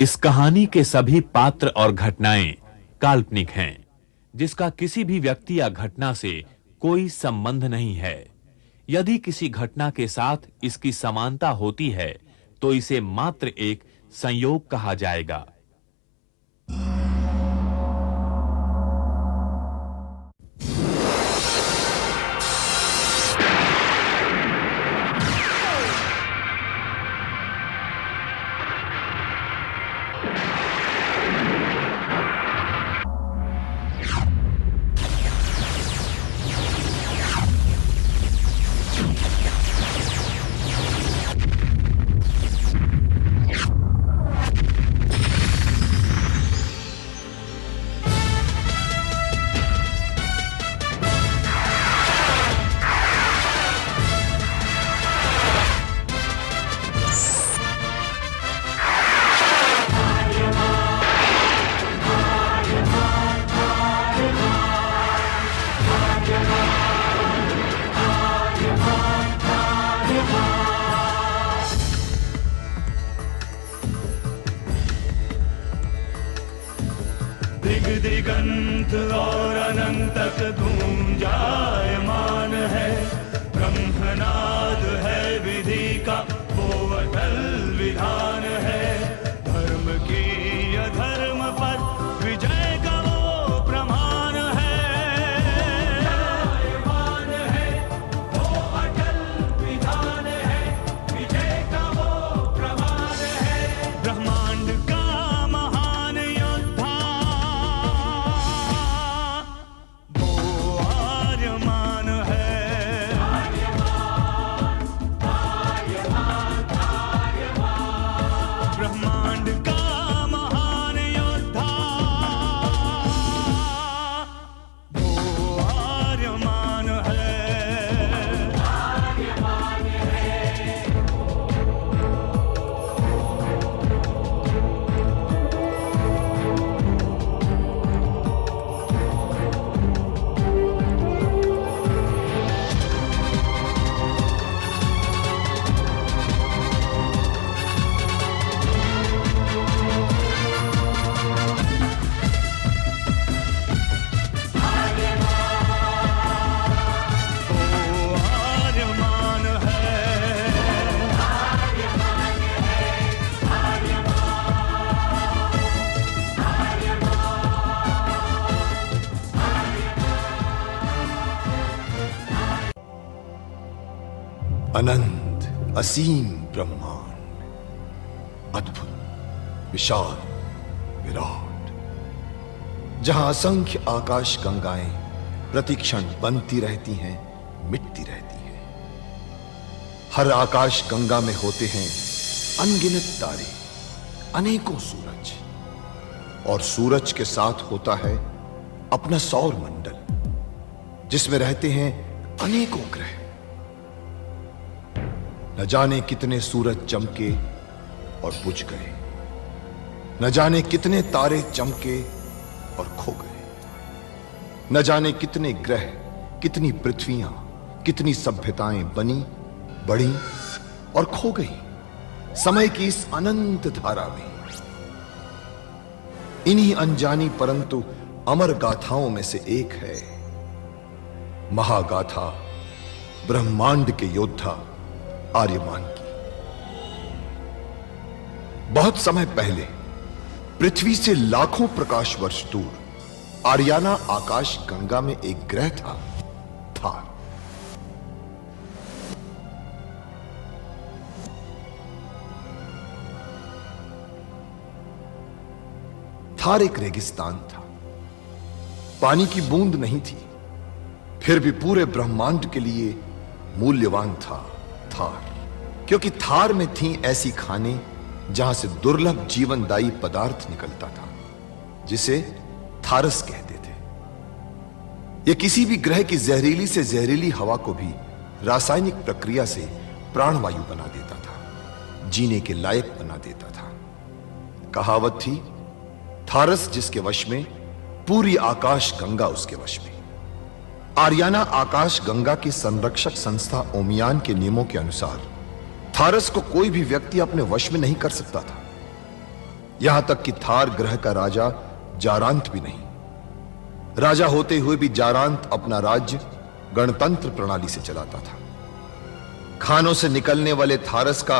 इस कहानी के सभी पात्र और घटनाएं काल्पनिक हैं, जिसका किसी भी व्यक्ति या घटना से कोई संबंध नहीं है। यदि किसी घटना के साथ इसकी समानता होती है, तो इसे मात्र एक संयोग कहा जाएगा। दिग दिगंत और अनंत तक गूंजायमान है। ब्रह्मनाद है विधि का वो अटल विधान है। धर्म की अधर्म पर विजय का वो प्रमाण है। जायमान है वो अटल विधान है। विजय का वो प्रमाण है। ब्रह्मांड का महान योद्धा वो आर्यमान है। ब्रह्मांड का महान योद्धा वो आर्यमान है। आर्यमान है। अनंत असीम ब्रह्मांड, अद्भुत, विशाल, विराट, जहां असंख्य आकाश गंगाएं प्रतिक्षण बनती रहती हैं, मिटती रहती हैं। हर आकाश गंगा में होते हैं अनगिनत तारे, अनेकों सूरज, और सूरज के साथ होता है अपना सौर मंडल, जिसमें रहते हैं अनेकों ग्रह। न जाने कितने सूरज चमके और बुझ गए, न जाने कितने तारे चमके और खो गए, न जाने कितने ग्रह, कितनी पृथ्वियां, कितनी सभ्यताएं बनी, बढ़ी और खो गई समय की इस अनंत धारा में। इन्हीं अनजानी परंतु अमर गाथाओं में से एक है महागाथा ब्रह्मांड के योद्धा आर्यमान की। बहुत समय पहले पृथ्वी से लाखों प्रकाश वर्ष दूर आर्याना आकाश गंगा में एक ग्रह था, थार। थार एक रेगिस्तान था, पानी की बूंद नहीं थी, फिर भी पूरे ब्रह्मांड के लिए मूल्यवान था थार, क्योंकि थार में थी ऐसी खाने जहां से दुर्लभ जीवनदायी पदार्थ निकलता था, जिसे थारस कहते थे। यह किसी भी ग्रह की जहरीली से जहरीली हवा को भी रासायनिक प्रक्रिया से प्राणवायु बना देता था, जीने के लायक बना देता था। कहावत थी, थारस जिसके वश में, पूरी आकाश गंगा उसके वश में। आर्याना आकाश गंगा की संरक्षक संस्था ओमियान के नियमों के अनुसार थारस को कोई भी व्यक्ति अपने वश में नहीं कर सकता था। यहां तक कि थार ग्रह का राजा जारांत भी नहीं। राजा होते हुए भी जारांत अपना राज्य गणतंत्र प्रणाली से चलाता था। खानों से निकलने वाले थारस का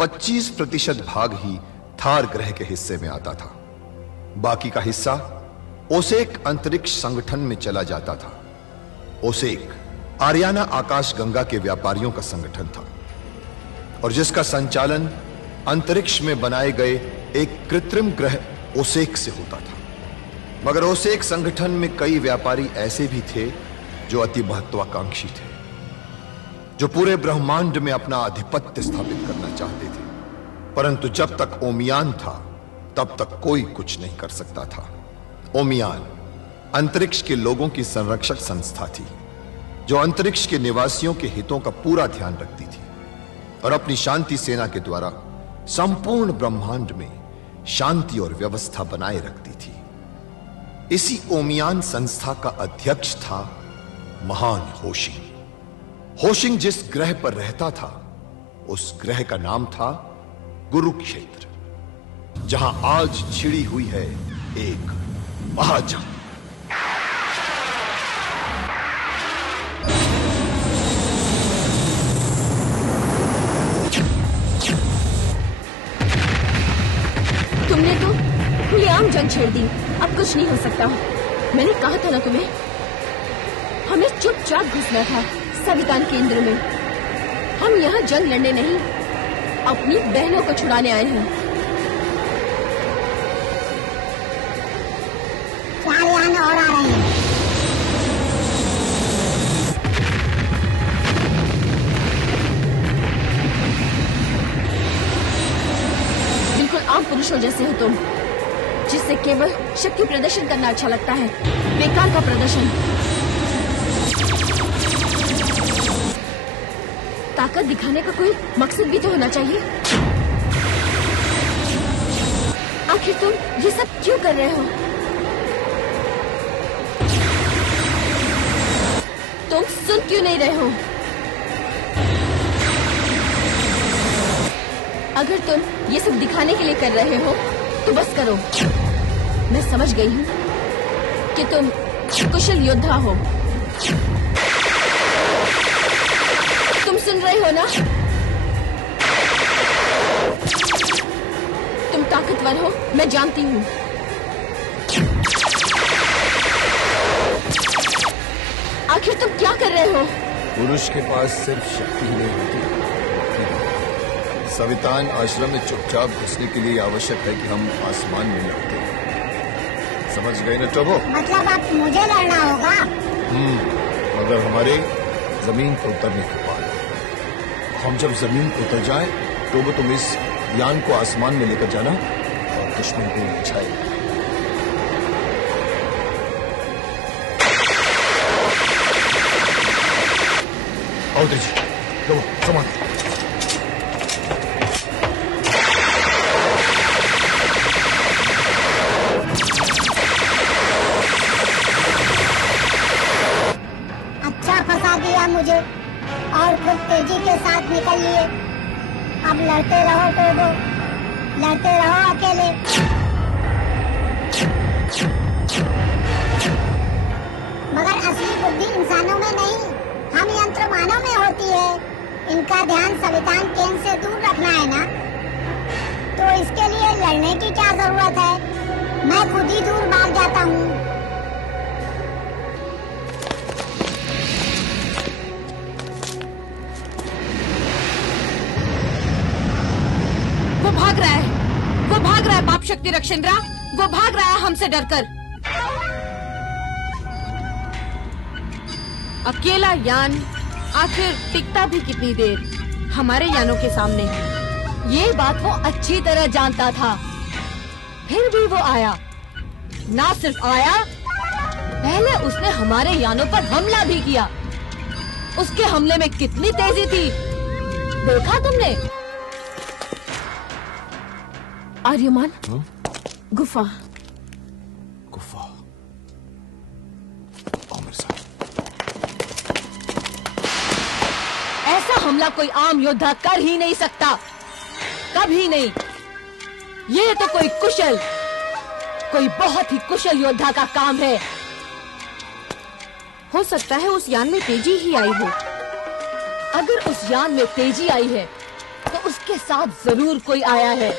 25% भाग ही थार ग्रह के हिस्से में आता था। बाकी का हिस्सा ओसेक अंतरिक्ष संगठन में चला जाता था। ओसेक आरियाना आकाश गंगा के व्यापारियों का संगठन था और जिसका संचालन अंतरिक्ष में बनाए गए एक कृत्रिम ग्रह ओसेक से होता था। मगर ओसेक संगठन में कई व्यापारी ऐसे भी थे जो अति महत्वाकांक्षी थे, जो पूरे ब्रह्मांड में अपना आधिपत्य स्थापित करना चाहते थे। परंतु जब तक ओमियान था तब तक कोई कुछ नहीं कर सकता था। ओमियान अंतरिक्ष के लोगों की संरक्षक संस्था थी जो अंतरिक्ष के निवासियों के हितों का पूरा ध्यान रखती थी और अपनी शांति सेना के द्वारा संपूर्ण ब्रह्मांड में शांति और व्यवस्था बनाए रखती थी। इसी ओमियान संस्था का अध्यक्ष था महान होशिंग। होशिंग जिस ग्रह पर रहता था उस ग्रह का नाम था कुरुक्षेत्र, जहां आज छिड़ी हुई है एक महाजंग। तुमने तो खुलेआम जंग छेड़ दी। अब कुछ नहीं हो सकता। मैंने कहा था ना तुम्हें, हमें चुपचाप घुसना था सवितान केंद्र में। हम यहाँ जंग लड़ने नहीं, अपनी बहनों को छुड़ाने आए हैं। और आ रहे हैं। बिल्कुल आम पुरुषों जैसे हो तुम, जिससे केवल शक्ति प्रदर्शन करना अच्छा लगता है। बेकार का प्रदर्शन। ताकत दिखाने का कोई मकसद भी तो होना चाहिए। आखिर तुम ये सब क्यों कर रहे हो? तुम सुन क्यों नहीं रहे हो? अगर तुम ये सब दिखाने के लिए कर रहे हो तो बस करो। मैं समझ गई हूँ कि तुम कुशल योद्धा हो। तुम सुन रहे हो ना? तुम ताकतवर हो, मैं जानती हूँ। आखिर तुम क्या कर रहे हो? पुरुष के पास सिर्फ शक्ति ही नहीं होती। सवितान आश्रम में चुपचाप घुसने के लिए आवश्यक है कि हम आसमान में लड़ते हैं। समझ गए ना टोबो? मतलब अब मुझे लड़ना होगा? मगर हमारे जमीन पर उतरने के बाद। हम जब जमीन पर उतर जाए टोबो, तुम इस यान को आसमान में लेकर जाना और दुश्मन को बुझाएगा। आओ तेजी, टोबो संभाल। मुझे और खूब तेजी के साथ निकल लिए। अब लड़ते रहो टोबो, लड़ते रहो अकेले। मगर असली बुद्धि इंसानों में नहीं, हम यंत्र मानव में होती है। इनका ध्यान सवितान केंद्र से दूर रखना है ना, तो इसके लिए लड़ने की क्या जरूरत है? मैं खुद ही दूर भाग जाता हूँ। वो भाग रहा है बाप शक्ति रक्षेंद्रा। वो भाग रहा है हमसे डरकर। अकेला यान आखिर टिकता भी कितनी देर हमारे यानों के सामने। ये बात वो अच्छी तरह जानता था, फिर भी वो आया। ना सिर्फ आया, पहले उसने हमारे यानों पर हमला भी किया। उसके हमले में कितनी तेजी थी, देखा तुमने? आर्यमान, गुफा। गुफा, आओ मेरे साथ। ऐसा हमला कोई आम योद्धा कर ही नहीं सकता, कभी नहीं। ये तो कोई बहुत ही कुशल योद्धा का काम है। हो सकता है उस यान में तेजी ही आई हो। अगर उस यान में तेजी आई है तो उसके साथ जरूर कोई आया है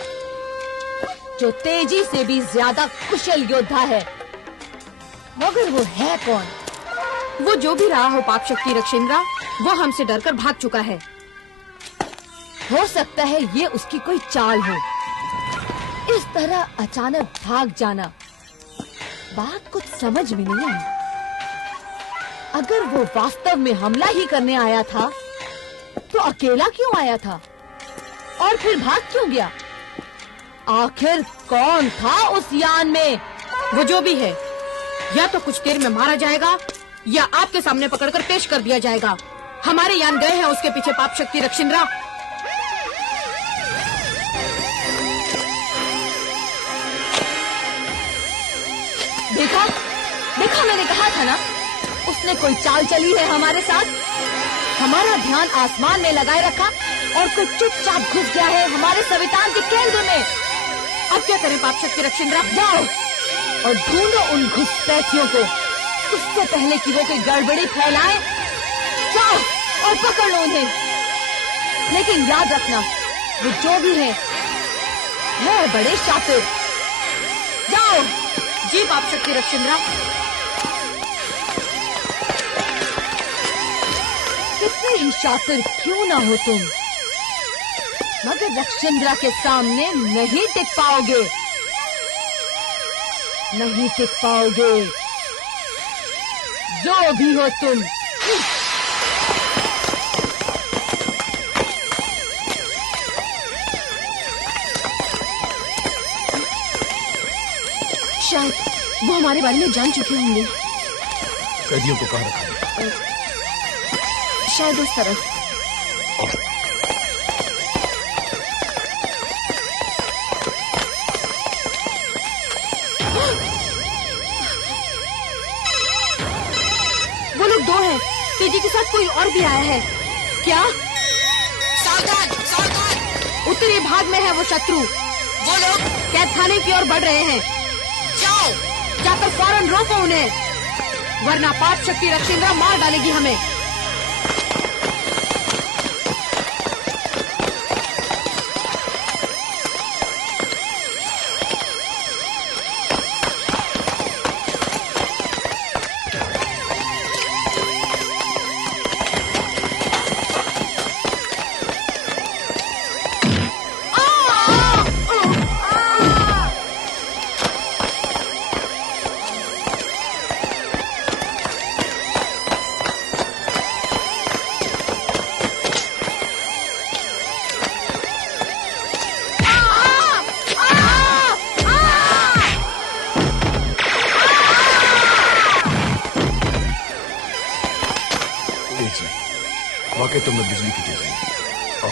जो तेजी से भी ज्यादा कुशल योद्धा है। मगर वो है कौन? वो जो भी रहा हो पाप शक्ति रक्षेंद्रा, वो हमसे डरकर भाग चुका है। हो सकता है ये उसकी कोई चाल हो। इस तरह अचानक भाग जाना, बात कुछ समझ में नहीं आई। अगर वो वास्तव में हमला ही करने आया था तो अकेला क्यों आया था और फिर भाग क्यों गया? आखिर कौन था उस यान में? वो जो भी है, या तो कुछ देर में मारा जाएगा या आपके सामने पकड़कर पेश कर दिया जाएगा। हमारे यान गए हैं उसके पीछे पाप शक्ति रक्षेंद्रा। देखा देखा, मैंने कहा था ना, उसने कोई चाल चली है हमारे साथ। हमारा ध्यान आसमान में लगाए रखा और कोई चुपचाप घुस गया है हमारे संविधान के केंद्र में। अब क्या करें पाप शक्ति रक्षेंद्रा? जाओ और ढूंढो उन घुसपैठियों को, उससे पहले कि वो कोई गड़बड़ी फैलाए। जाओ और पकड़ लो उन्हें। लेकिन याद रखना, वो जो भी है बड़े शातिर। जाओ। जी पाप शक्ति रक्षेंद्रा। कितने ही शातिर क्यों ना हो तुम, मगर रक्षेंद्रा के सामने नहीं टिक पाओगे, नहीं टिक पाओगे, जो भी हो तुम। शायद वो हमारे बारे में जान चुके होंगे। कैदियों को कहाँ रखा है? शायद उस तरफ। वो लोग दो हैं। तेजी के साथ कोई और भी आया है। क्या? सावधान, सावधान! उत्तरी भाग में है वो शत्रु। वो लोग कैद खाने की ओर बढ़ रहे हैं। जाओ, जाकर फौरन रोको उन्हें, वरना पाप शक्ति रक्षेंद्रा मार डालेगी हमें। वाकई तुम में बिजली की तेजी है। आओ।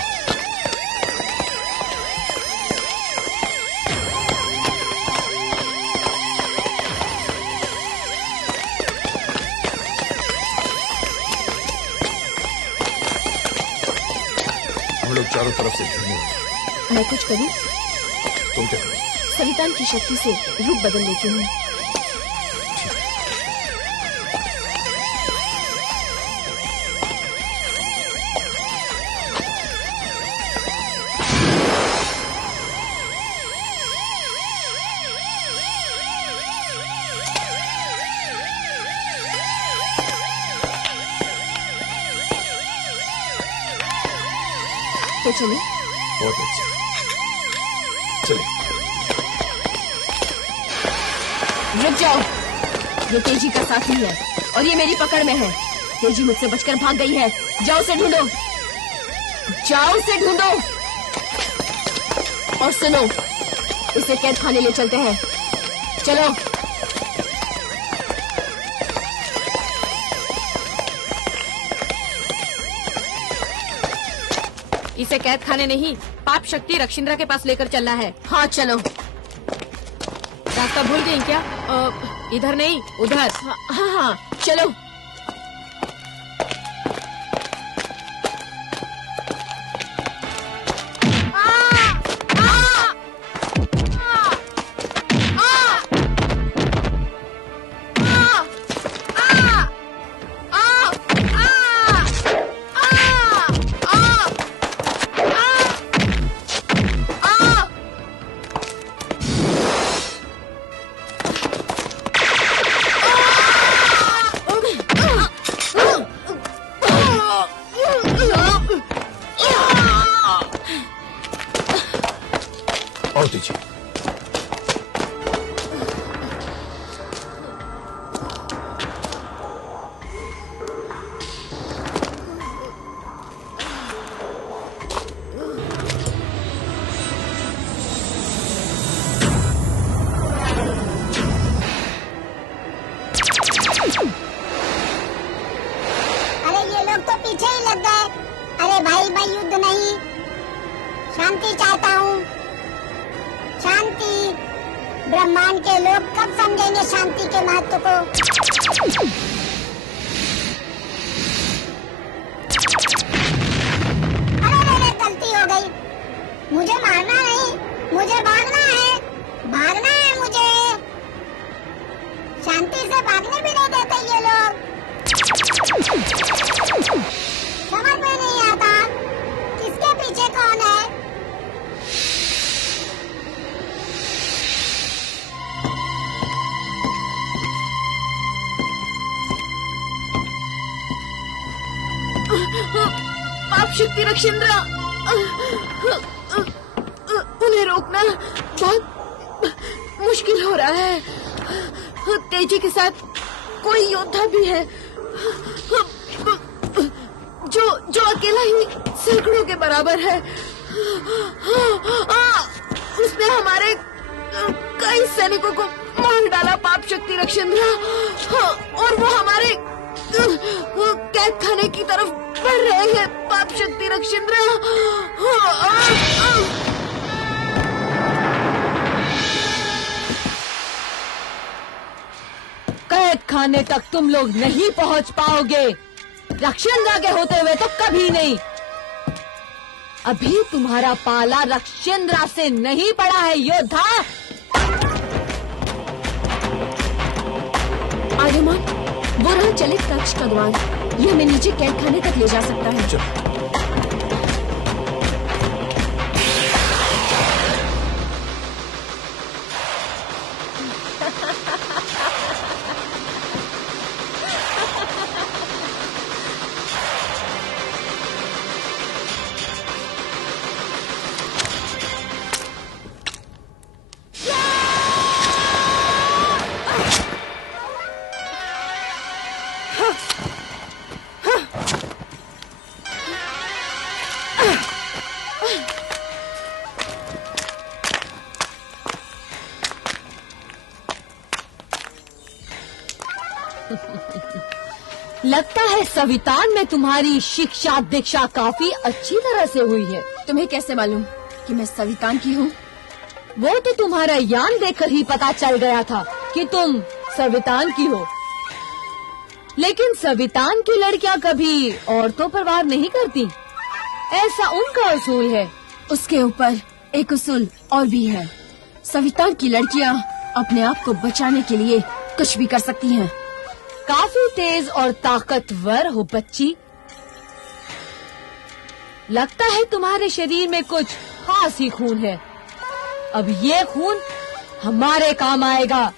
हम लोग चारों तरफ से घिरने हैं। मैं कुछ करूं? तुम क्या करो? संविधान की शक्ति से रूप बदल लेती हूँ। तो चलिए। बहुत अच्छा, चलिए। रुक जाओ, ये तेजी का साथी है और ये मेरी पकड़ में है। तेजी मुझसे बचकर भाग गई है। जाओ उसे ढूंढो, जाओ उसे ढूंढो। और सुनो, इसे कैद खाने ले चलते हैं। चलो। इसे कैद खाने नहीं, पाप शक्ति रक्षेंद्रा के पास लेकर चलना है। हाँ चलो। रास्ता भूल गई क्या? इधर नहीं, उधर। हाँ हाँ चलो। ब्रह्मांड के लोग कब समझेंगे शांति के महत्व को? अरे गलती हो गई। मुझे मारना नहीं, मुझे भागना है, भागना है मुझे। शांति से भागने भी नहीं देते ये लोग। समझ में नहीं आता किसके पीछे कौन है। पाप शक्ति रक्षेंद्रा, उन्हें रोकना बहुत मुश्किल हो रहा है। तेजी के साथ कोई योद्धा भी है जो अकेला ही सैकड़ों के बराबर है। उसने हमारे कई सैनिकों को मार डाला पाप शक्ति रक्षेंद्रा, और वो हमारे कैद खाने की तरफ बढ़ रहे हैं पाप शक्ति रक्षेंद्रा। कैद खाने तक तुम लोग नहीं पहुंच पाओगे, रक्षेंद्रा के होते हुए तो कभी नहीं। अभी तुम्हारा पाला रक्षेंद्रा से नहीं पड़ा है योद्धा। आर्यमान, वो रहा चलित कक्ष का द्वार। ये हमें नीचे कैद खाने तक ले जा सकता है। लगता है सवितान में तुम्हारी शिक्षा दीक्षा काफी अच्छी तरह से हुई है। तुम्हें कैसे मालूम कि मैं सवितान की हूँ? वो तो तुम्हारा यान देखकर ही पता चल गया था कि तुम सवितान की हो। लेकिन सवितान की लड़कियां कभी औरतों पर वार नहीं करती, ऐसा उनका उसूल है। उसके ऊपर एक उसूल और भी है। सवितान की लड़कियां अपने आप को बचाने के लिए कुछ भी कर सकती हैं। काफी तेज और ताकतवर हो बच्ची। लगता है तुम्हारे शरीर में कुछ खास ही खून है। अब ये खून हमारे काम आएगा।